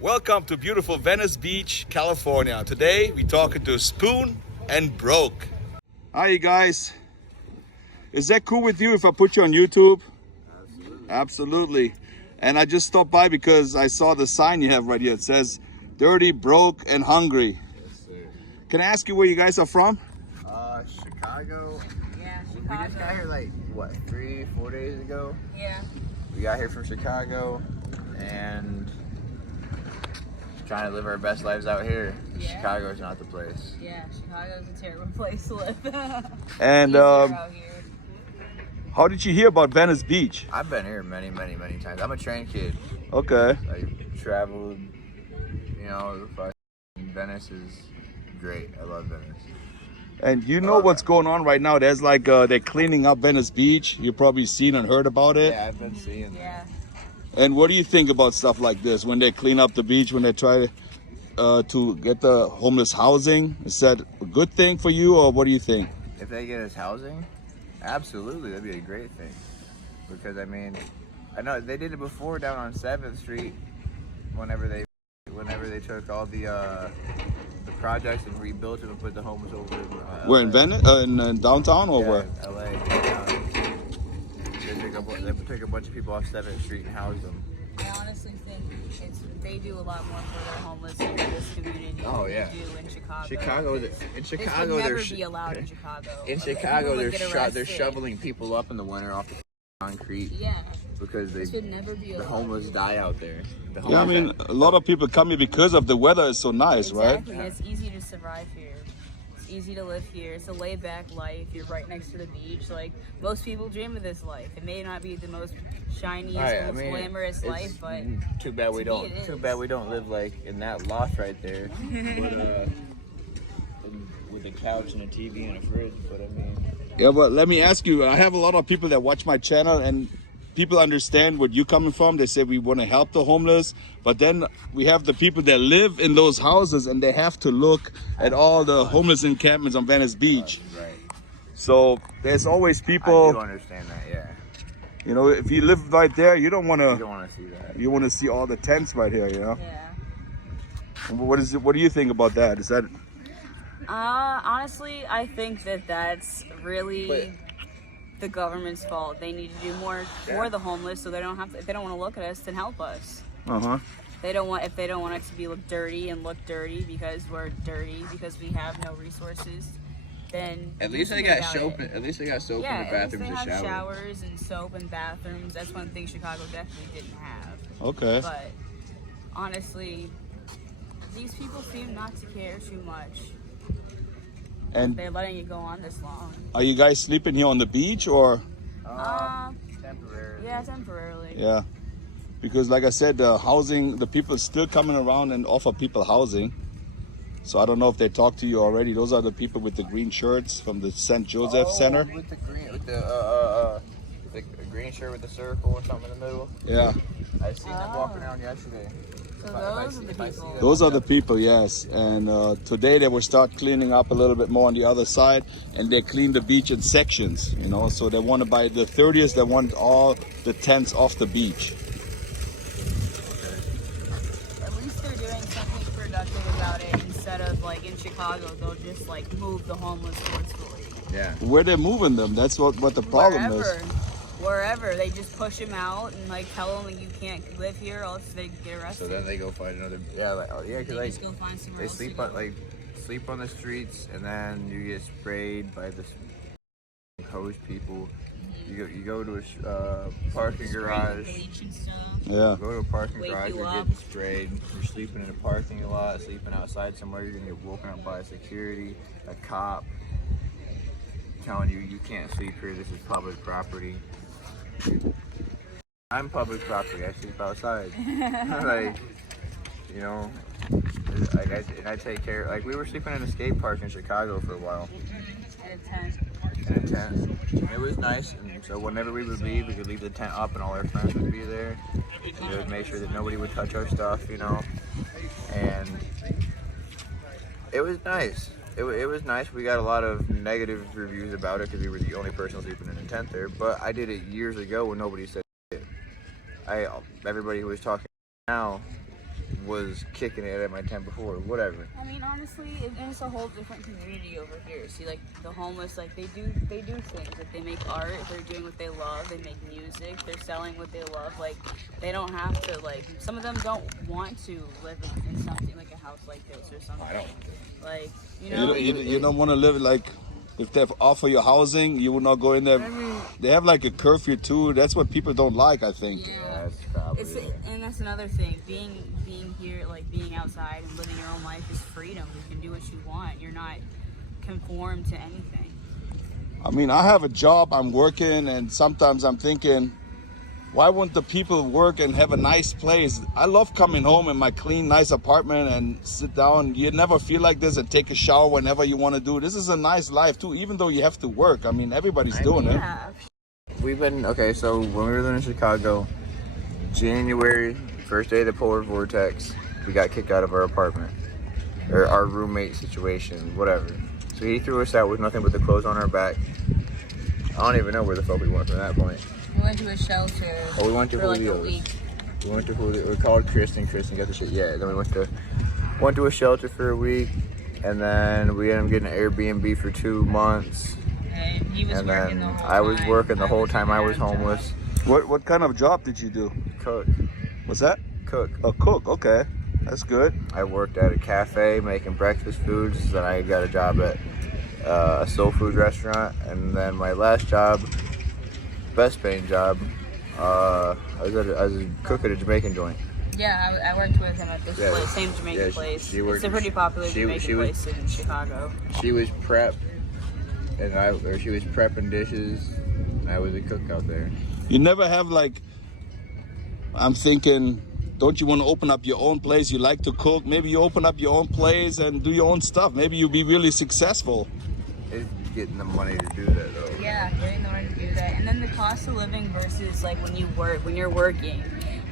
Welcome to beautiful Venice Beach, California. Today we're talking to Spoon and Broke. Hi you guys. Is that cool with you if I put you on YouTube? Absolutely. Absolutely. And I just stopped by because I saw the sign you have right here. It says dirty, broke, and hungry. Yes, sir. Can I ask you where you guys are from? Chicago. Yeah, We Chicago. just got here like, what, 3-4 days ago? Yeah. We got here from Chicago and trying to live our best lives out here. Yeah. Chicago's not the place. Yeah, Chicago's a terrible place to live. And Easier out here. how did you hear about Venice Beach? I've been here many times. I'm a train kid. Okay. I traveled, Venice is great. I love Venice. And you know what's going on right now? There's like they're cleaning up Venice Beach. You've probably seen and heard about it. Yeah, I've been seeing that. Yeah. And what do you think about stuff like this when they clean up the beach, when they try to get the homeless housing? Is that a good thing for you, or what do you think? If they get us housing, absolutely, that'd be a great thing. Because I mean, I know they did it before down on 7th Street. Whenever they took all the projects and rebuilt them and put the homeless over in We're in Venice, in downtown, or where? LA. They took a bunch of people off 7th Street and housed them. I honestly think they do a lot more for their homeless in this community Oh, than yeah. they do in Chicago. In This Chicago, would never they're be allowed in Chicago. in People Chicago would get they're arrested. shoveling people up in the winter off the concrete Yeah. because This would never be the allowed. homeless die out there. The Yeah, I mean, a lot of people come here because of the weather is so nice, Exactly. right? It's easy to survive here. It's easy to live here. It's a laid back life. You're right next to the beach. Like, most people dream of this life. It may not be the most shiniest, Right, most glamorous it's life, but too bad we to me it Too is. bad we don't live like in that loft right there with a couch and a TV and a fridge. But I mean, Yeah, but let me ask you, I have a lot of people that watch my channel, and people understand where you're coming from. They say we want to help the homeless, but then we have the people that live in those houses and they have to look at all the homeless encampments on Venice Beach. right? So there's always I do people, understand that. Yeah, you know, if you live right there, you don't want you to, don't want to see that. you want to see all the tents right here, you know? yeah. What do you think about that? Is that, Honestly, I think that's really But- the government's fault. They need to do more for the homeless, so they don't have to. If they don't want to look at us, then help us. uh-huh. If they don't want us to be look dirty because we're dirty because we have no resources, then At do least they something got about soap. it. At least they got soap Yeah, in the at least bathrooms they and have showers. showers and soap and bathrooms. That's one thing Chicago definitely didn't have. Okay. But honestly, these people seem not to care too much. And They're letting it go on this long. are you guys sleeping here on the beach, or? Temporary. Yeah, temporarily. Yeah, because like I said, the housing, the people are still coming around and offer people housing. So I don't know if they talked to you already. Those are the people with the green shirts from the St. Joseph Center. With the green shirt with the circle or something in the middle. Yeah, I seen them walking around yesterday. So If I those see- are the if I see people. them those on are the people, yes. And today they will start cleaning up a little bit more on the other side, and they clean the beach in sections, you know. So they want to, by the 30th, they want all the tents off the beach. At least they're doing something productive about it instead of like in Chicago, they'll just like move the homeless forcefully. Yeah. Where they're moving them, that's what the problem is. Wherever, they just push them out and like tell them like, you can't live here, or else they get arrested. So then they go find another. Yeah, because they like just go find somewhere they else to sleep go. sleep on the streets, and then you get sprayed by this hose people. You go to a parking garage. Bleach and stuff. Yeah. Go to a parking Wake garage, you you're up. getting sprayed. You're sleeping in a parking lot, sleeping outside somewhere. You're gonna get woken up by a security, a cop, telling you you can't sleep here. This is public property. I'm public property. I sleep outside. Like, you know, I take care. Like, we were sleeping in a skate park in Chicago for a while. At a tent. In a tent. It was nice, and so whenever we would leave, we could leave the tent up, and all our friends would be there. And they would make sure that nobody would touch our stuff, you know. And it was nice. It was nice. We got a lot of negative reviews about it because we were the only person sleeping in a tent there. But I did it years ago when nobody said it. Everybody who was talking now was kicking it at my tent before, whatever. I mean, honestly, it's a whole different community over here. See, like the homeless, like they do things. Like they make art. They're doing what they love. They make music. They're selling what they love. Like they don't have to. Like some of them don't want to live in something like a house like this or something. I don't. Like you don't want to live like. If they offer you housing, you will not go in there. I mean, they have like a curfew too. That's what people don't like, I think. Yeah, that's probably and that's another thing. Being here, like being outside and living your own life is freedom. You can do what you want. You're not conformed to anything. I mean, I have a job. I'm working, and sometimes I'm thinking, why wouldn't the people work and have a nice place? I love coming home in my clean, nice apartment and sit down. You never feel like this and take a shower whenever you want to do. This is a nice life too, even though you have to work. I mean, everybody's doing it. We've been, okay, so when we were living in Chicago, January, first day of the polar vortex, we got kicked out of our apartment. Or our roommate situation, whatever. So he threw us out with nothing but the clothes on our back. I don't even know where the fuck we went from that point. We went to a shelter. Oh, we went to for Julio's. like a week. We went to Julio's. We called Kristen. Kristen got the shit. Yeah. Then we went to a shelter for a week, and then we ended up getting an Airbnb for 2 months. And he was working the whole time. I was working the whole time I was homeless. What kind of job did you do? Cook. What's that? Cook. A cook. Okay, that's good. I worked at a cafe making breakfast foods. Then I got a job at a soul food restaurant, and then my last job, best paying job, I was a cook at a Jamaican joint. Yeah, I worked with him at this place, same Jamaican place. It's a pretty popular Jamaican place in Chicago. She was prep, and she was prepping dishes, and I was a cook out there. You never have like, I'm thinking, don't you want to open up your own place? You like to cook. Maybe you open up your own place and do your own stuff. Maybe you'll be really successful. It's getting the money to do that though. Yeah, getting the money to do that. And then the cost of living versus like when you're working,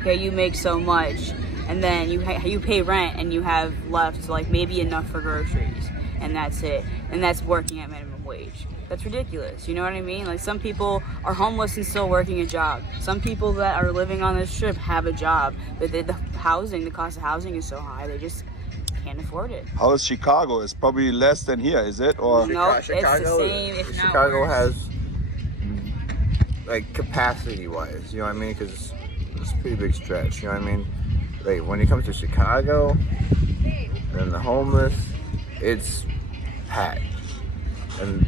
okay, you make so much, and then you pay rent and you have left like maybe enough for groceries, and that's it. And that's working at minimum wage. That's ridiculous. You know what I mean? Like some people are homeless and still working a job. Some people that are living on this strip have a job, but the cost of housing is so high, they just can't afford it. How is Chicago? It's probably less than here, is it? Or no, it's the same. If not Chicago worse. has like capacity-wise, you know what I mean? Because it's a pretty big stretch. You know what I mean? Like when it comes to Chicago and the homeless, it's packed, and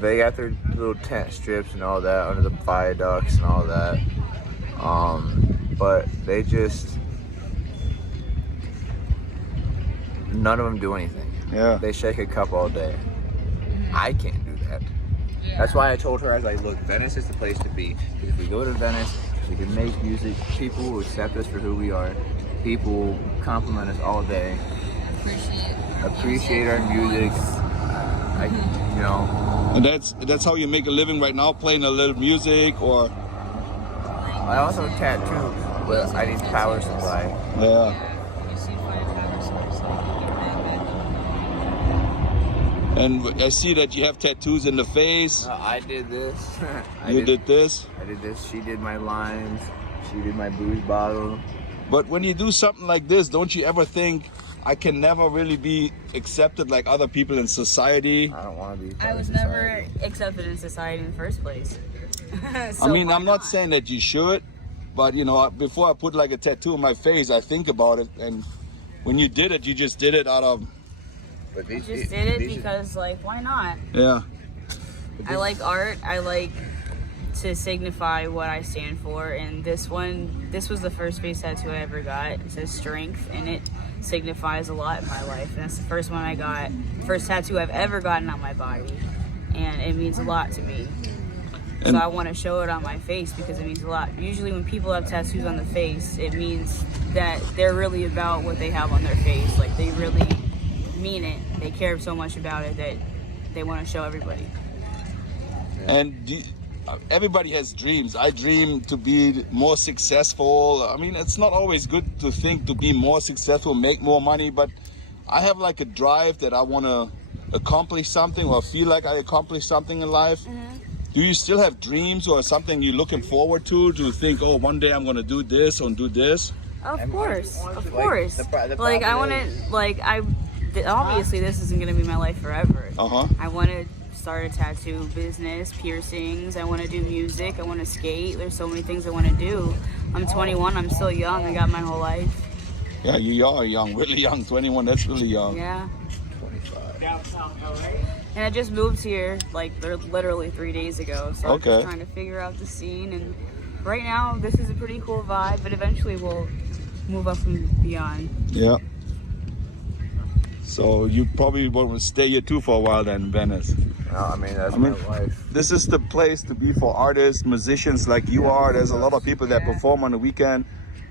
they got their little tent strips and all that under the viaducts and all that. But they just, none of them do anything. Yeah. They shake a cup all day. I can't do that. Yeah. That's why I told her, I was like, look, Venice is the place to be. If we go to Venice, we can make music. People will accept us for who we are. People will compliment us all day. Appreciate our music. You know. And that's how you make a living right now, playing a little music, or I also tattoo, but I need power supply. yeah. And I see that you have tattoos in the face. I did this. You did this. I did this. She did my lines. She did my booze bottle. But when you do something like this, don't you ever think, I can never really be accepted like other people in society? I don't want to be. I was never accepted in society in the first place. So I mean, I'm not saying that you should, but you know, before I put like a tattoo on my face, I think about it. And when you did it, you just did it out of. But I just did it because, like, why not? Yeah. I like art. I like to signify what I stand for. And this was the first face tattoo I ever got. It says strength, and it signifies a lot in my life. And that's the first one I got, first tattoo I've ever gotten on my body. And it means a lot to me. So I want to show it on my face because it means a lot. Usually when people have tattoos on the face, it means that they're really about what they have on their face. Like, they really mean it. They care so much about it that they want to show everybody. And everybody has dreams. I dream to be more successful. I mean, it's not always good to think to be more successful, make more money, but I have like a drive that I want to accomplish something or feel like I accomplished something in life. Mm-hmm. Do you still have dreams or something you're looking forward to think, oh, one day I'm going to do this or do this? Of course, honestly, of course. Like I want to, obviously this isn't gonna be my life forever. I want to start a tattoo business, piercings. I want to do music. I want to skate. There's so many things I want to do. I'm 21. I'm still young. I got my whole life. Yeah, you are young, really young. 21. That's really young. Yeah. 25. And I just moved here like literally 3 days ago. So I'm just trying to figure out the scene. And right now, this is a pretty cool vibe. But eventually, we'll move up and beyond. Yeah. So you probably want to stay here too for a while then in Venice. No, I mean, that's my life. This is the place to be for artists, musicians like you are. There's a lot of people that perform on the weekend.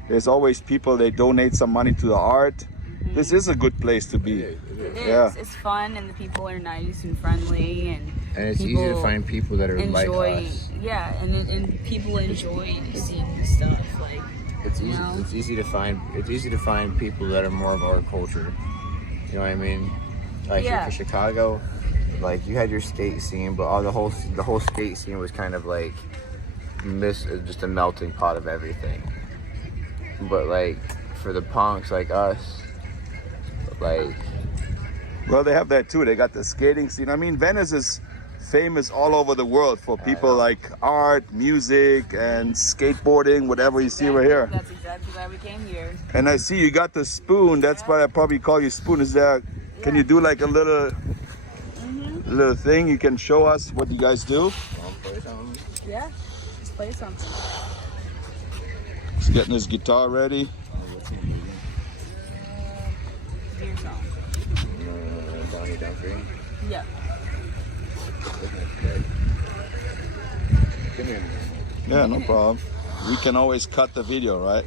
There's always people, they donate some money to the art. This is a good place to be. It is. It's fun and the people are nice and friendly and it's easy to find people that are like us. Yeah, and people enjoy seeing stuff like. It's easy. It's easy to find. It's easy to find people that are more of our culture. You know what I mean? Like here for Chicago, like you had your skate scene, but the whole skate scene was kind of like just a melting pot of everything. But like for the punks like us, like well, they have that too. They got the skating scene. I mean, Venice is famous all over the world for people like art, music, and skateboarding, whatever you see right here. That's exactly why we came here. And I see you got the spoon. That's why I probably call you Spoon. Is there? Can you do like a little thing? You can show us what you guys do. Yeah, let's play something. He's getting his guitar ready. Your song. Yeah. Yeah, no problem. We can always cut the video, right?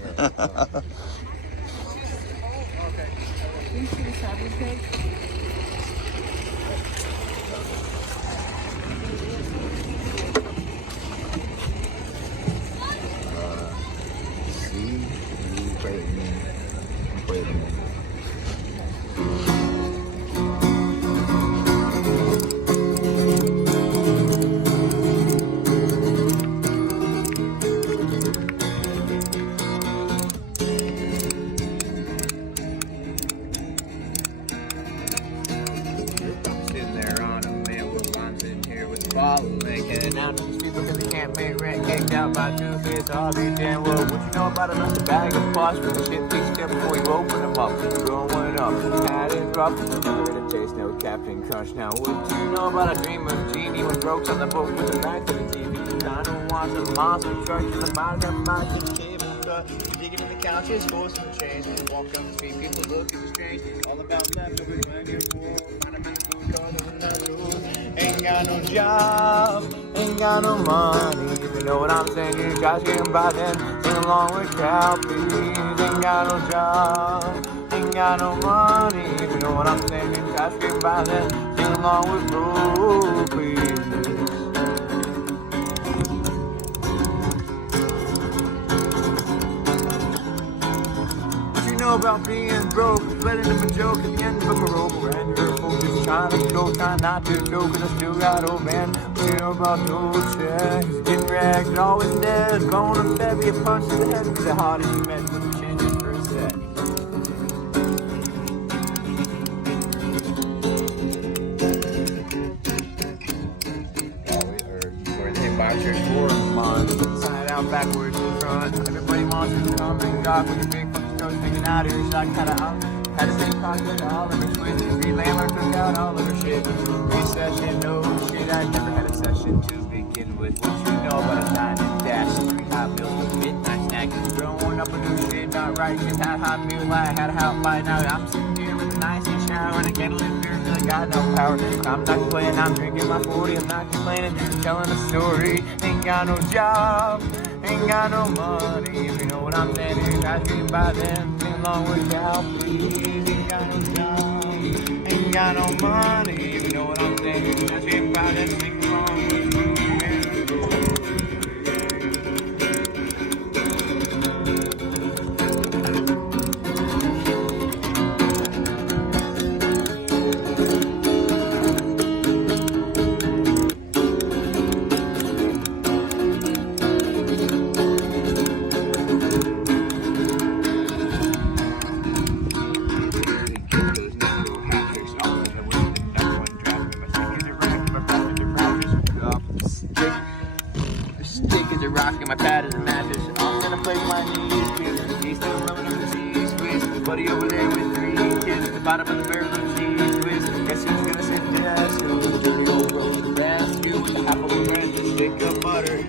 Heading out to the streets because they can't make rent. Kicked out by two-face, I'll be damn well. What you know about another bag of parts with the shit piece there before you open them up? Growing up, had it rough, never to taste no Captain Crunch. Now what you know about a dream of genie when broke on the boat with the back to the TV? I don't want the monster truck in the bottom of my cable truck. Digging in the couches for some change. Walk down the street, people looking strange. All about leftovers when you're poor. Find them in the food cause I'm not cool. Ain't got no job, ain't got no money. If you know what I'm saying, you guys getting by then. Sing along with cow, please. Ain't got no job, ain't got no money. If you know what I'm saying, you guys getting by then. Sing along with Blue, please. About being broke, letting them a joke at the end of a rope. And you're focused, trying to go, trying not to go, cause I still got old man. You know about no checks, getting ragged, always dead. Bone and heavy, a punch to the head, cause the hardest you met with a change for a sec. Where they buy church for a month, side out, backwards, in front. Everybody wants to come and God with your big hanging out here, so I kinda out. Had the same project, all of her twins. Re-landlord took out all of her shit. Recession, no shit, I never had a session to begin with. What you know about a 9 dash, 3 hot meals with midnight snack. Growing up a new shit, not right shit. Had hot meal, I had a house by now. I'm sitting here with a nice shower and a kettle of beer, feel like I got no power. I'm not complaining, I'm drinking my 40, I'm not complaining, telling a story. Ain't got no job, ain't got no money. If you know what I'm saying, you guys getting by then. Sing along with y'all, please. Ain't got no job, ain't got no money. If you know what I'm saying, you guys getting by then. Sing along with me. buddy over there with 3 kids at the bottom of the barrel of cheese whiz. Guess who's gonna sit fast? Who's dirty old bro with the best? You with the apple and bread, the stick of butter.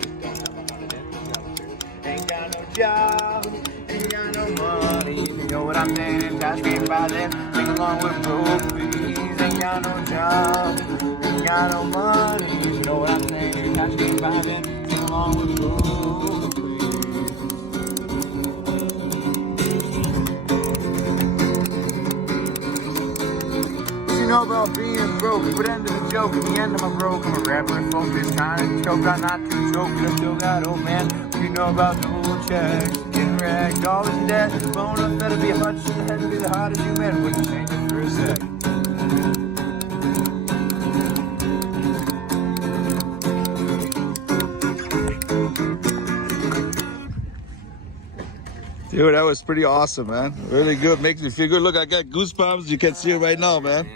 Ain't got no job, ain't got no money. You know what I'm saying? Cash came by then. Sing along with broke please. Ain't got no job, ain't got no money. You know what I'm saying? Cash came by then. Sing along with broke please. You know about being broke, but end of the joke. At the end of my broke, I'm a rapper and focus, trying to choke, try not to choke, but I still got old man. You know about the old checks, getting ragged, all in debt. Bone up, better be a much in the head to be the hottest you met. Wouldn't change it for a sec. Dude, that was pretty awesome, man. Really good. Makes me feel good. Look, I got goosebumps. You can see it right now, man.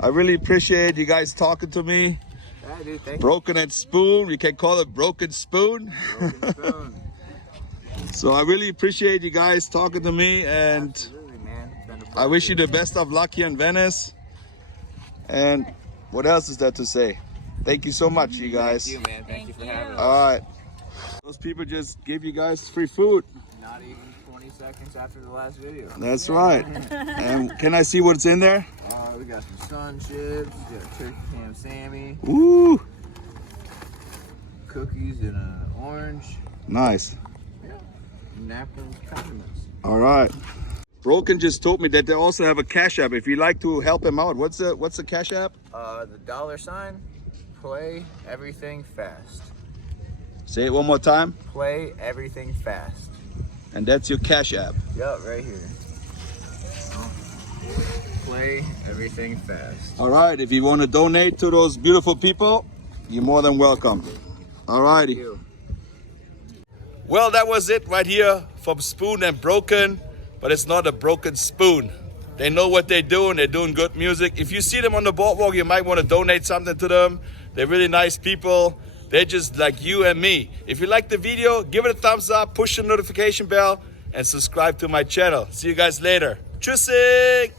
I really appreciate you guys talking to me. Yeah, dude, thank you. Broken and spoon. You can call it broken spoon. Broken spoon. So I really appreciate you guys talking to me, and Absolutely, man. It's been a I wish you pleasure. the best of luck here in Venice. And what else is there to say? Thank you so much, you guys. Thank you, man. Thank you for having us. All right. Those people just gave you guys free food. Not even 20 seconds after the last video. That's right. And can I see what's in there? We got some sun chips, we got turkey ham Sammy, Woo! cookies and an orange, Nice. napkins, condiments. All right. Broken just told me that they also have a Cash App. If you'd like to help him out, what's the Cash App? The $, play everything fast. Say it one more time. Play everything fast. And that's your Cash App. Yup, right here. Play everything fast. All right. If you want to donate to those beautiful people, you're more than welcome. All righty. Thank you. Well, that was it right here from Spoon and Broken, but it's not a broken spoon. They know what they're doing. They're doing good music. If you see them on the boardwalk, you might want to donate something to them. They're really nice people. They're just like you and me. If you like the video, give it a thumbs up, push the notification bell, and subscribe to my channel. See you guys later. Tschüssing!